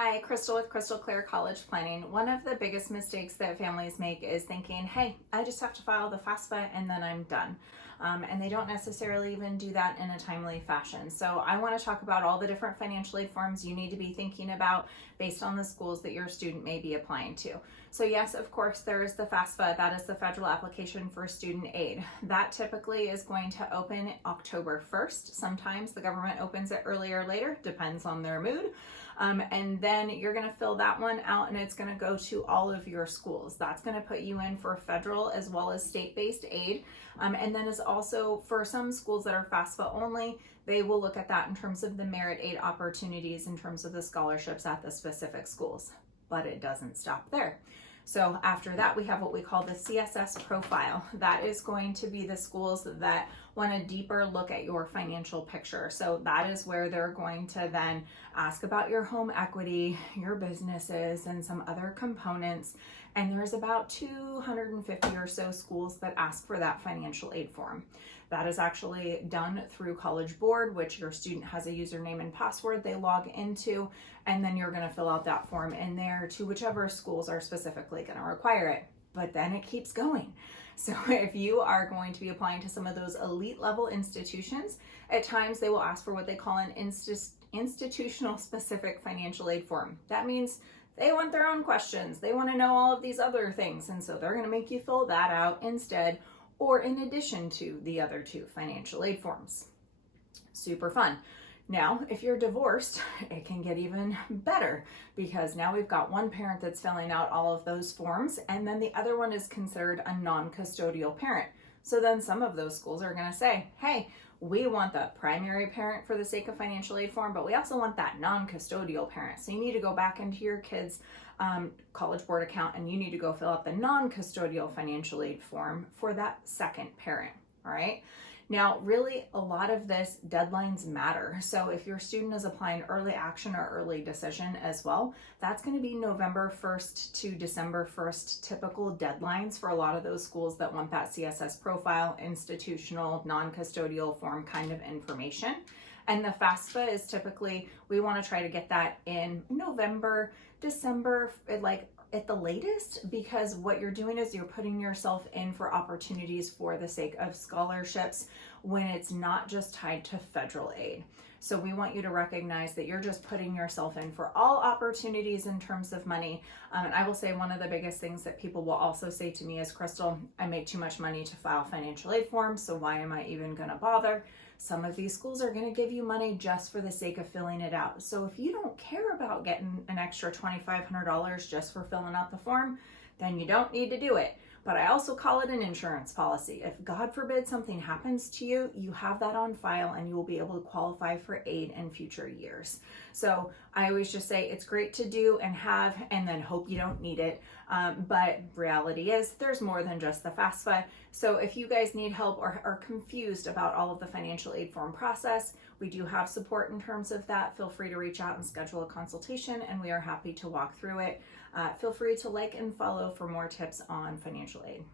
Hi, Crystal with Crystal Clear College Planning. One of the biggest mistakes that families make is thinking, hey, I just have to file the FAFSA and then I'm done. And they don't necessarily even do that in a timely fashion. So I want to talk about all the different financial aid forms you need to be thinking about based on the schools that your student may be applying to. So yes, of course, there is the FAFSA. That is the Federal Application for Student Aid. That typically is going to open October 1st. Sometimes the government opens it earlier or later, depends on their mood. And then you're going to fill that one out and it's going to go to all of your schools. That's going to put you in for federal as well as state-based aid. And then is also for some schools that are FAFSA only, they will look at that in terms of the merit aid opportunities in terms of the scholarships at the specific schools. But it doesn't stop there. So after that, we have what we call the CSS Profile. That is going to be the schools that want a deeper look at your financial picture. So that is where they're going to then ask about your home equity, your businesses, and some other components. And there's about 250 or so schools that ask for that financial aid form. That is actually done through College Board, which your student has a username and password they log into, and then you're going to fill out that form in there to whichever schools are specifically going to require it. But then it keeps going. So if you are going to be applying to some of those elite level institutions, at times they will ask for what they call an institutional specific financial aid form. That means they want their own questions. They want to know all of these other things. And so they're going to make you fill that out instead or in addition to the other two financial aid forms. Super fun. Now, if you're divorced, it can get even better because now we've got one parent that's filling out all of those forms and then the other one is considered a non-custodial parent. So then some of those schools are going to say, hey, we want the primary parent for the sake of financial aid form, but we also want that non-custodial parent. So you need to go back into your kids' College Board account and you need to go fill out the non-custodial financial aid form for that second parent, all right? Now, really, a lot of this deadlines matter. So if your student is applying early action or early decision as well, that's going to be November 1st to December 1st typical deadlines for a lot of those schools that want that CSS profile, institutional, non-custodial form kind of information. And the FAFSA is typically, we want to try to get that in November, December, at the latest, because what you're doing is you're putting yourself in for opportunities for the sake of scholarships when it's not just tied to federal aid. So we want you to recognize that you're just putting yourself in for all opportunities in terms of money. And I will say one of the biggest things that people will also say to me is, Crystal, I make too much money to file financial aid forms, so why am I even going to bother? Some of these schools are going to give you money just for the sake of filling it out. So if you don't care about getting an extra $2,500 just for filling out the form, then you don't need to do it. But I also call it an insurance policy. If God forbid something happens to you, you have that on file and you will be able to qualify for aid in future years. So I always just say it's great to do and have and then hope you don't need it. But reality is there's more than just the FAFSA. So if you guys need help or are confused about all of the financial aid form process, we do have support in terms of that. Feel free to reach out and schedule a consultation and we are happy to walk through it. Feel free to like and follow for more tips on financial aid.